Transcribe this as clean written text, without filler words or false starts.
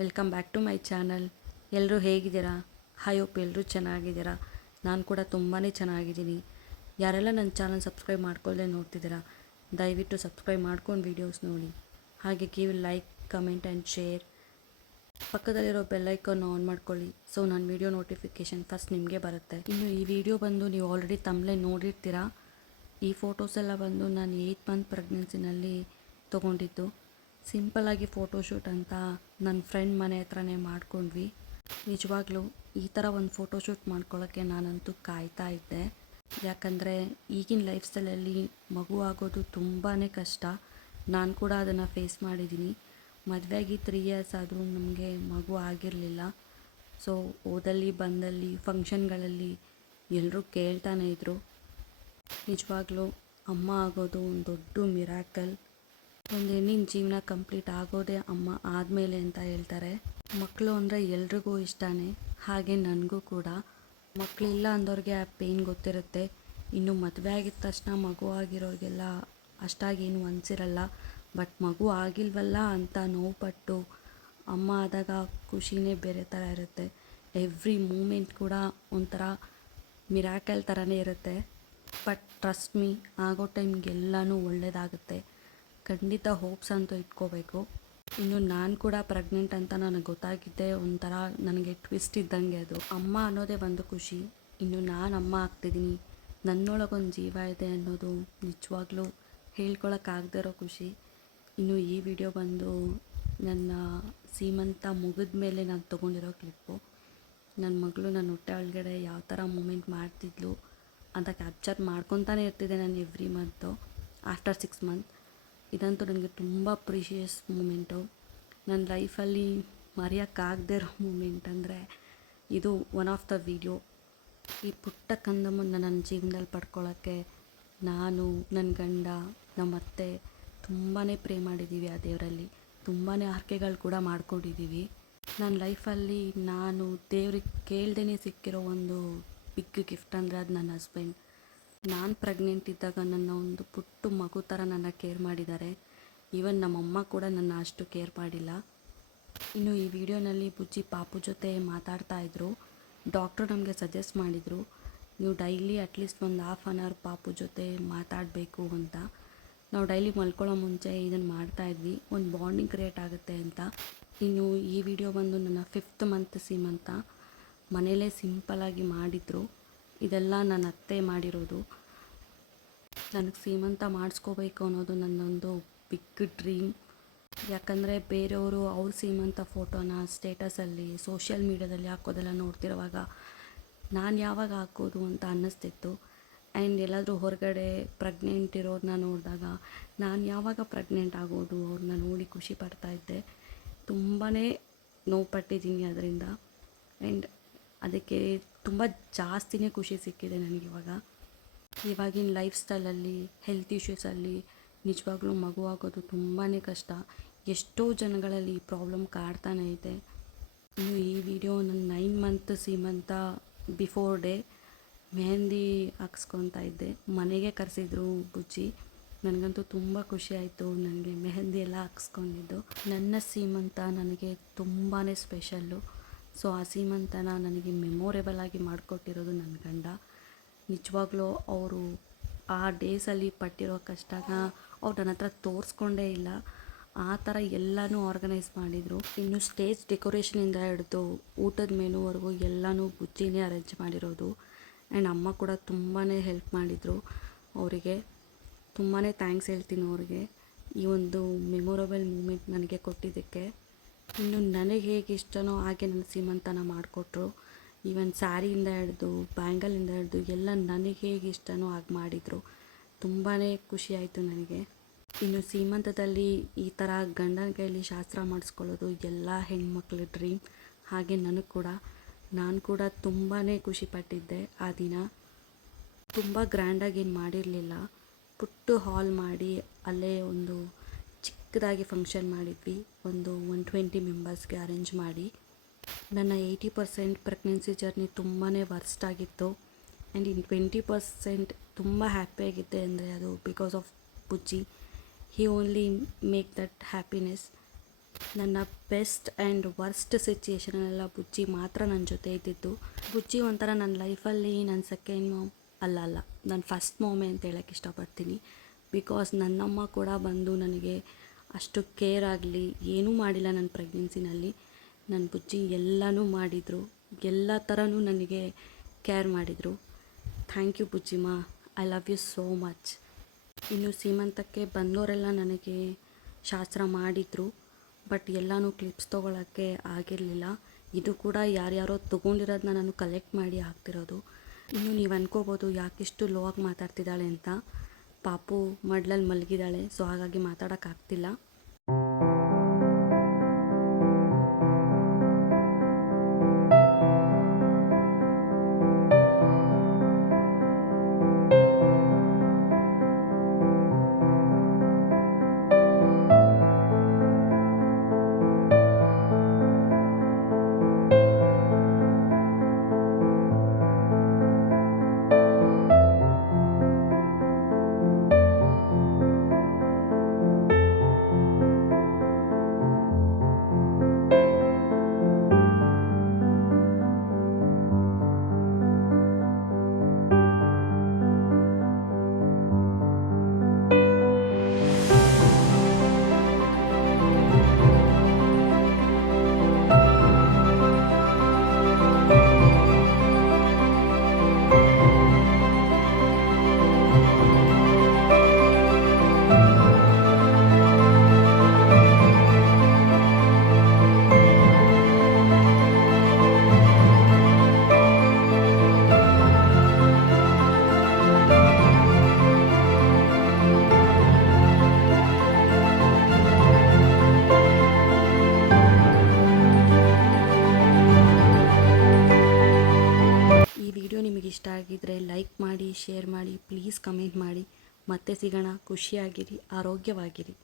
Welcome back to my channel. ಎಲ್ಲರೂ ಹೇಗಿದ್ದೀರಾ? I hope ಎಲ್ಲರೂ ಚೆನ್ನಾಗಿದ್ದೀರಾ. ನಾನು ಕೂಡ ತುಂಬಾ ಚೆನ್ನಾಗಿದ್ದೀನಿ. ಯಾರೆಲ್ಲ ನನ್ನ ಚಾನಲ್ ಸಬ್ಸ್ಕ್ರೈಬ್ ಮಾಡ್ಕೊಳ್ಳದೆ ನೋಡ್ತಿದ್ದೀರಾ, ದಯವಿಟ್ಟು ಸಬ್ಸ್ಕ್ರೈಬ್ ಮಾಡ್ಕೊಂಡು ವೀಡಿಯೋಸ್ ನೋಡಿ. ಹಾಗೆ give like, comment and share. ಪಕ್ಕದಲ್ಲಿರೋ ಬೆಲ್ಲೈಕನ್ನು ಆನ್ ಮಾಡ್ಕೊಳ್ಳಿ, ಸೊ ನನ್ನ ವೀಡಿಯೋ ನೋಟಿಫಿಕೇಷನ್ ಫಸ್ಟ್ ನಿಮಗೆ ಬರುತ್ತೆ. ಇನ್ನು ಈ ವಿಡಿಯೋ ಬಂದು ನೀವು ಆಲ್ರೆಡಿ ತಮ್ಮಲೇ ನೋಡಿರ್ತೀರಾ. ಈ ಫೋಟೋಸ್ ಎಲ್ಲ ಬಂದು ನಾನು 8 ಮಂತ್ ಪ್ರೆಗ್ನೆನ್ಸಿನಲ್ಲಿ ತೊಗೊಂಡಿದ್ದು. ಸಿಂಪಲ್ಲಾಗಿ ಫೋಟೋಶೂಟ್ ಅಂತ ನನ್ನ ಫ್ರೆಂಡ್ ಮನೆ ಹತ್ರನೇ ಮಾಡ್ಕೊಂಡ್ವಿ. ನಿಜವಾಗ್ಲೂ ಈ ಥರ ಒಂದು ಫೋಟೋಶೂಟ್ ಮಾಡ್ಕೊಳ್ಳೋಕ್ಕೆ ನಾನಂತೂ ಕಾಯ್ತಾ ಇದ್ದೆ. ಯಾಕಂದರೆ ಈಗಿನ ಲೈಫ್ ಸ್ಟೈಲಲ್ಲಿ ಮಗು ಆಗೋದು ತುಂಬಾ ಕಷ್ಟ. ನಾನು ಕೂಡ ಅದನ್ನು ಫೇಸ್ ಮಾಡಿದ್ದೀನಿ. ಮದುವೆಯಾಗಿ 3 ಇಯರ್ಸ್ ಆದರೂ ನಮಗೆ ಮಗು ಆಗಿರಲಿಲ್ಲ. ಸೊ ಓದಲ್ಲಿ ಬಂದಲ್ಲಿ ಫಂಕ್ಷನ್ಗಳಲ್ಲಿ ಎಲ್ಲರೂ ಕೇಳ್ತಾನೆ ಇದ್ದರು. ನಿಜವಾಗ್ಲೂ ಅಮ್ಮ ಆಗೋದು ಒಂದು ದೊಡ್ಡ ಮಿರಾಕಲ್. ಒಂದು ಹೆಣ್ಣಿನ ಜೀವನ ಕಂಪ್ಲೀಟ್ ಆಗೋದೇ ಅಮ್ಮ ಆದಮೇಲೆ ಅಂತ ಹೇಳ್ತಾರೆ. ಮಕ್ಕಳು ಅಂದರೆ ಎಲ್ರಿಗೂ ಇಷ್ಟನೇ, ಹಾಗೆ ನನಗೂ ಕೂಡ. ಮಕ್ಕಳಿಲ್ಲ ಅಂದವ್ರಿಗೆ ಆ ಪೇಯ್ನ್ ಗೊತ್ತಿರುತ್ತೆ. ಇನ್ನು ಮದುವೆ ಆಗಿದ ತಕ್ಷಣ ಮಗು ಆಗಿರೋರಿಗೆಲ್ಲ ಅಷ್ಟಾಗೇನು ಅನಿಸಿರಲ್ಲ. ಬಟ್ ಮಗು ಆಗಿಲ್ವಲ್ಲ ಅಂತ ನೋವುಪಟ್ಟು ಅಮ್ಮ ಆದಾಗ ಖುಷಿನೇ ಬೇರೆ ಥರ ಇರುತ್ತೆ. ಎವ್ರಿ ಮೂಮೆಂಟ್ ಕೂಡ ಒಂಥರ ಮಿರಾಕಲ್ ಥರನೇ ಇರುತ್ತೆ. ಬಟ್ ಟ್ರಸ್ಟ್ ಮೀ, ಆಗೋ ಟೈಮ್ಗೆಲ್ಲನೂ ಒಳ್ಳೆಯದಾಗುತ್ತೆ. ಖಂಡಿತ ಹೋಪ್ಸ್ ಅಂತೂ ಇಟ್ಕೋಬೇಕು. ಇನ್ನು ನಾನು ಕೂಡ ಪ್ರೆಗ್ನೆಂಟ್ ಅಂತ ನನಗೆ ಗೊತ್ತಾಗಿದ್ದೆ ಒಂಥರ ನನಗೆ ಟ್ವಿಸ್ಟ್ ಇದ್ದಂಗೆ. ಅದು ಅಮ್ಮ ಅನ್ನೋದೇ ಒಂದು ಖುಷಿ. ಇನ್ನು ನಾನು ಅಮ್ಮ ಆಗ್ತಿದ್ದೀನಿ, ನನ್ನೊಳಗೊಂದು ಜೀವ ಇದೆ ಅನ್ನೋದು ನಿಜವಾಗ್ಲೂ ಹೇಳ್ಕೊಳಕ್ಕಾಗದೇ ಇರೋ ಖುಷಿ. ಇನ್ನು ಈ ವಿಡಿಯೋ ಬಂದು ನನ್ನ ಸೀಮಂತ ಮುಗಿದ ಮೇಲೆ ನಾನು ತೊಗೊಂಡಿರೋ ಕ್ಲಿಪ್ಪು. ನನ್ನ ಮಗಳು ನನ್ನ ಹೊಟ್ಟೆ ಒಳಗಡೆ ಯಾವ ಥರ ಮೂಮೆಂಟ್ ಮಾಡ್ತಿದ್ಲು ಅಂತ ಕ್ಯಾಪ್ಚರ್ ಮಾಡ್ಕೊತಾನೆ ಇರ್ತಿದ್ದೆ ನಾನು ಎವ್ರಿ ಮಂತು ಆಫ್ಟರ್ 6 ಮಂತ್. ಇದಂತೂ ನನಗೆ ತುಂಬ ಪ್ರೀಷಿಯಸ್ ಮೂಮೆಂಟು. ನನ್ನ ಲೈಫಲ್ಲಿ ಮರೆಯೋಕ್ಕಾಗದೇ ಇರೋ ಮೂಮೆಂಟ್ ಅಂದರೆ ಇದು ಒನ್ ಆಫ್ ದ ವಿಡಿಯೋ. ಈ ಪುಟ್ಟ ಕಂದಮ್ಮನ್ನು ನನ್ನ ಜೀವನದಲ್ಲಿ ಪಡ್ಕೊಳ್ಳೋಕ್ಕೆ ನಾನು, ನನ್ನ ಗಂಡ, ನಮ್ಮ ಅತ್ತೆ ತುಂಬಾ ಪ್ರೇ ಮಾಡಿದ್ದೀವಿ. ಆ ದೇವರಲ್ಲಿ ತುಂಬಾ ಆರ್ಕೆಗಳು ಕೂಡ ಮಾಡ್ಕೊಂಡಿದ್ದೀವಿ. ನನ್ನ ಲೈಫಲ್ಲಿ ನಾನು ದೇವ್ರಿಗೆ ಕೇಳ್ದೇ ಸಿಕ್ಕಿರೋ ಒಂದು ಬಿಗ್ ಗಿಫ್ಟ್ ಅಂದರೆ ಅದು ನನ್ನ ಹಸ್ಬೆಂಡ್. ನಾನು ಪ್ರೆಗ್ನೆಂಟ್ ಇದ್ದಾಗ ನನ್ನ ಒಂದು ಪುಟ್ಟ ಮಗು ಥರ ನನ್ನ ಕೇರ್ ಮಾಡಿದ್ದಾರೆ. ಈವನ್ ನಮ್ಮಮ್ಮ ಕೂಡ ನನ್ನ ಅಷ್ಟು ಕೇರ್ ಮಾಡಿಲ್ಲ. ಇನ್ನು ಈ ವಿಡಿಯೋನಲ್ಲಿ ಬುಜ್ಜಿ ಪಾಪು ಜೊತೆ ಮಾತಾಡ್ತಾಯಿದ್ರು. ಡಾಕ್ಟ್ರು ನಮಗೆ ಸಜೆಸ್ಟ್ ಮಾಡಿದರು, ನೀವು ಡೈಲಿ ಅಟ್ಲೀಸ್ಟ್ ಒಂದು ½ ಆನ್ ಅವರ್ ಪಾಪು ಜೊತೆ ಮಾತಾಡಬೇಕು ಅಂತ. ನಾವು ಡೈಲಿ ಮಲ್ಕೊಳ್ಳೋ ಮುಂಚೆ ಇದನ್ನು ಮಾಡ್ತಾಯಿದ್ವಿ, ಒಂದು ಬಾಂಡಿಂಗ್ ಕ್ರಿಯೇಟ್ ಆಗುತ್ತೆ ಅಂತ. ಇನ್ನು ಈ ವಿಡಿಯೋ ಬಂದು ನನ್ನ 5th ಮಂತ್ ಸೀಮಂತ ಮನೇಲೇ ಸಿಂಪಲ್ಲಾಗಿ ಮಾಡಿದರು. ಇದೆಲ್ಲ ನನ್ನ ಅತ್ತೆ ಮಾಡಿರೋದು. ನನಗೆ ಸೀಮಂತ ಮಾಡಿಸ್ಕೋಬೇಕು ಅನ್ನೋದು ನನ್ನೊಂದು ಬಿಗ್ ಡ್ರೀಮ್. ಯಾಕಂದರೆ ಬೇರೆಯವರು ಅವ್ರ ಸೀಮಂತ ಫೋಟೋನ ಸ್ಟೇಟಸಲ್ಲಿ ಸೋಷಿಯಲ್ ಮೀಡ್ಯಾದಲ್ಲಿ ಹಾಕೋದೆಲ್ಲ ನೋಡ್ತಿರುವಾಗ ನಾನು ಯಾವಾಗ ಹಾಕೋದು ಅಂತ ಅನ್ನಿಸ್ತಿತ್ತು. ಆ್ಯಂಡ್ ಎಲ್ಲಾದರೂ ಹೊರಗಡೆ ಪ್ರೆಗ್ನೆಂಟ್ ಇರೋರನ್ನ ನೋಡಿದಾಗ ನಾನು ಯಾವಾಗ ಪ್ರೆಗ್ನೆಂಟ್ ಆಗೋದು ಅವ್ರನ್ನ ನೋಡಿ ಖುಷಿ ಪಡ್ತಾಯಿದ್ದೆ. ತುಂಬಾ ನೋವು ಪಟ್ಟಿದ್ದೀನಿ ಅದರಿಂದ. ಆ್ಯಂಡ್ ಅದಕ್ಕೆ ತುಂಬ ಜಾಸ್ತಿನೇ ಖುಷಿ ಸಿಕ್ಕಿದೆ ನನಗಿವಾಗ. ಇವಾಗಿನ ಲೈಫ್ ಸ್ಟೈಲಲ್ಲಿ ಹೆಲ್ತ್ ಇಶ್ಯೂಸಲ್ಲಿ ನಿಜವಾಗ್ಲೂ ಮಗು ಆಗೋದು ತುಂಬಾ ಕಷ್ಟ. ಎಷ್ಟೋ ಜನಗಳಲ್ಲಿ ಈ ಪ್ರಾಬ್ಲಮ್ ಕಾಡ್ತಾನೆ ಇದೆ. ಇನ್ನು ಈ ವಿಡಿಯೋ ನನ್ನ 9 ಮಂತ್ ಸೀಮಂತ ಬಿಫೋರ್ ಡೇ ಮೆಹಂದಿ ಹಾಕ್ಸ್ಕೊತಾ ಇದ್ದೆ. ಮನೆಗೆ ಕರೆಸಿದ್ರು ಬುಜ್ಜಿ. ನನಗಂತೂ ತುಂಬ ಖುಷಿ ಆಯಿತು ನನಗೆ ಮೆಹಂದಿ ಎಲ್ಲ ಹಾಕ್ಸ್ಕೊಂಡಿದ್ದು. ನನ್ನ ಸೀಮಂತ ನನಗೆ ತುಂಬಾ ಸ್ಪೆಷಲ್ಲು. ಸೊ ಆ ಸೀಮಂತನ ನನಗೆ ಮೆಮೊರೇಬಲ್ ಆಗಿ ಮಾಡಿಕೊಟ್ಟಿರೋದು ನನ್ನ ಗಂಡ. ನಿಜವಾಗ್ಲೂ ಅವರು ಆ ಡೇಸಲ್ಲಿ ಪಟ್ಟಿರೋ ಕಷ್ಟನ ಅವ್ರು ನನ್ನ ಹತ್ರ ತೋರಿಸ್ಕೊಂಡೇ ಇಲ್ಲ. ಆ ಥರ ಎಲ್ಲನೂ ಆರ್ಗನೈಸ್ ಮಾಡಿದರು. ಇನ್ನು ಸ್ಟೇಜ್ ಡೆಕೋರೇಷನಿಂದ ಹಿಡಿದು ಊಟದ ಮೆನುವರೆಗೂ ಎಲ್ಲನೂ ಬುಜ್ಜಿನೇ ಅರೇಂಜ್ ಮಾಡಿರೋದು. ಆ್ಯಂಡ್ ಅಮ್ಮ ಕೂಡ ತುಂಬಾ ಹೆಲ್ಪ್ ಮಾಡಿದರು. ಅವರಿಗೆ ತುಂಬಾ ಥ್ಯಾಂಕ್ಸ್ ಹೇಳ್ತೀನಿ ಅವ್ರಿಗೆ, ಈ ಒಂದು ಮೆಮೊರೇಬಲ್ ಮೂಮೆಂಟ್ ನನಗೆ ಕೊಟ್ಟಿದ್ದಕ್ಕೆ. ಇನ್ನು ನನಗೆ ಹೇಗೆ ಇಷ್ಟನೋ ಹಾಗೆ ನನ್ನ ಸೀಮಂತನ ಮಾಡಿಕೊಟ್ರು. ಈವನ್ ಸ್ಯಾರಿಯಿಂದ ಹಿಡಿದು ಬ್ಯಾಂಗಲಿಂದ ಹಿಡಿದು ಎಲ್ಲ ನನಗೆ ಹೇಗೆ ಇಷ್ಟನೋ ಹಾಗೆ ಮಾಡಿದರು. ತುಂಬಾ ಖುಷಿ ಆಯಿತು ನನಗೆ. ಇನ್ನು ಸೀಮಂತದಲ್ಲಿ ಈ ಥರ ಗಂಡನ ಕೈಯಲ್ಲಿ ಶಾಸ್ತ್ರ ಮಾಡಿಸ್ಕೊಳ್ಳೋದು ಎಲ್ಲ ಹೆಣ್ಮಕ್ಳ ಡ್ರೀಮ್. ಹಾಗೆ ನನಗೆ ಕೂಡ, ನಾನು ಕೂಡ ತುಂಬಾ ಖುಷಿಪಟ್ಟಿದ್ದೆ. ಆ ದಿನ ತುಂಬ ಗ್ರ್ಯಾಂಡಾಗಿ ಏನು ಮಾಡಿರಲಿಲ್ಲ, ಪುಟ್ಟು ಹಾಲ್ ಮಾಡಿ ಅಲ್ಲೇ ಒಂದು ಚಿಕ್ಕದಾಗಿ ಫಂಕ್ಷನ್ ಮಾಡಿದ್ವಿ. ಒಂದು 120 ಮೆಂಬರ್ಸ್ಗೆ ಅರೇಂಜ್ ಮಾಡಿ. ನನ್ನ 80% ಪ್ರೆಗ್ನೆನ್ಸಿ ಜರ್ನಿ ತುಂಬಾ ವರ್ಸ್ಟ್ ಆಗಿತ್ತು. ಆ್ಯಂಡ್ ಇನ್ನು 20% ತುಂಬ ಹ್ಯಾಪಿಯಾಗಿದ್ದೆ ಅಂದರೆ ಅದು because of Bujji. He only make that happiness. ನನ್ನ ಬೆಸ್ಟ್ ಆ್ಯಂಡ್ ವರ್ಸ್ಟ್ ಸಿಚುಯೇಷನಲ್ಲೆಲ್ಲ ಬುಜ್ಜಿ ಮಾತ್ರ ನನ್ನ ಜೊತೆ ಇದ್ದಿದ್ದು. ಬುಜ್ಜಿ ಒಂಥರ ನನ್ನ ಲೈಫಲ್ಲಿ ನನ್ನ ಸೆಕೆಂಡ್ ಮಾಮ್ ಅಲ್ಲ ನನ್ನ ಫಸ್ಟ್ ಮಾಮೇ ಅಂತ ಹೇಳೋಕ್ಕೆ ಇಷ್ಟಪಡ್ತೀನಿ. ಬಿಕಾಸ್ ನನ್ನಮ್ಮ ಕೂಡ ಬಂದು ನನಗೆ ಅಷ್ಟು ಕೇರ್ ಆಗಲಿ ಏನೂ ಮಾಡಿಲ್ಲ ನನ್ನ ಪ್ರೆಗ್ನೆನ್ಸಿನಲ್ಲಿ. ನನ್ನ ಬುಜ್ಜಿ ಎಲ್ಲನೂ ಮಾಡಿದರು, ಎಲ್ಲ ಥರನೂ ನನಗೆ ಕೇರ್ ಮಾಡಿದರು. ಥ್ಯಾಂಕ್ ಯು ಬುಜ್ಜಿಮ್ಮ, I love you so much. ಇನ್ನು ಸೀಮಂತಕ್ಕೆ ಬಂದವರೆಲ್ಲ ನನಗೆ ಶಾಸ್ತ್ರ ಮಾಡಿದರು, ಬಟ್ ಎಲ್ಲನೂ ಕ್ಲಿಪ್ಸ್ ತೊಗೊಳಕ್ಕೆ ಆಗಿರಲಿಲ್ಲ. ಇದು ಕೂಡ ಯಾರ್ಯಾರೋ ತೊಗೊಂಡಿರೋದನ್ನ ನಾನು ಕಲೆಕ್ಟ್ ಮಾಡಿ ಹಾಕ್ತಿರೋದು. ಇನ್ನು ನೀವು ಅನ್ಕೋಬೋದು ಯಾಕಿಷ್ಟು ಲೋ ಆಗಿ ಮಾತಾಡ್ತಿದ್ದಾಳೆ ಅಂತ. ಪಾಪು ಮಡ್ಲಲ್ಲಿ ಮಲಗಿದ್ದಾಳೆ, ಸೊ ಹಾಗಾಗಿ ಮಾತಾಡೋಕ್ಕಾಗ್ತಿಲ್ಲ. ನಿಮಗೆ ಇಷ್ಟ ಆಗಿದ್ದರೆ ಲೈಕ್ ಮಾಡಿ, ಶೇರ್ ಮಾಡಿ, ಪ್ಲೀಸ್ ಕಮೆಂಟ್ ಮಾಡಿ. ಮತ್ತೆ ಸಿಗೋಣ. ಖುಷಿಯಾಗಿರಿ, ಆರೋಗ್ಯವಾಗಿರಿ.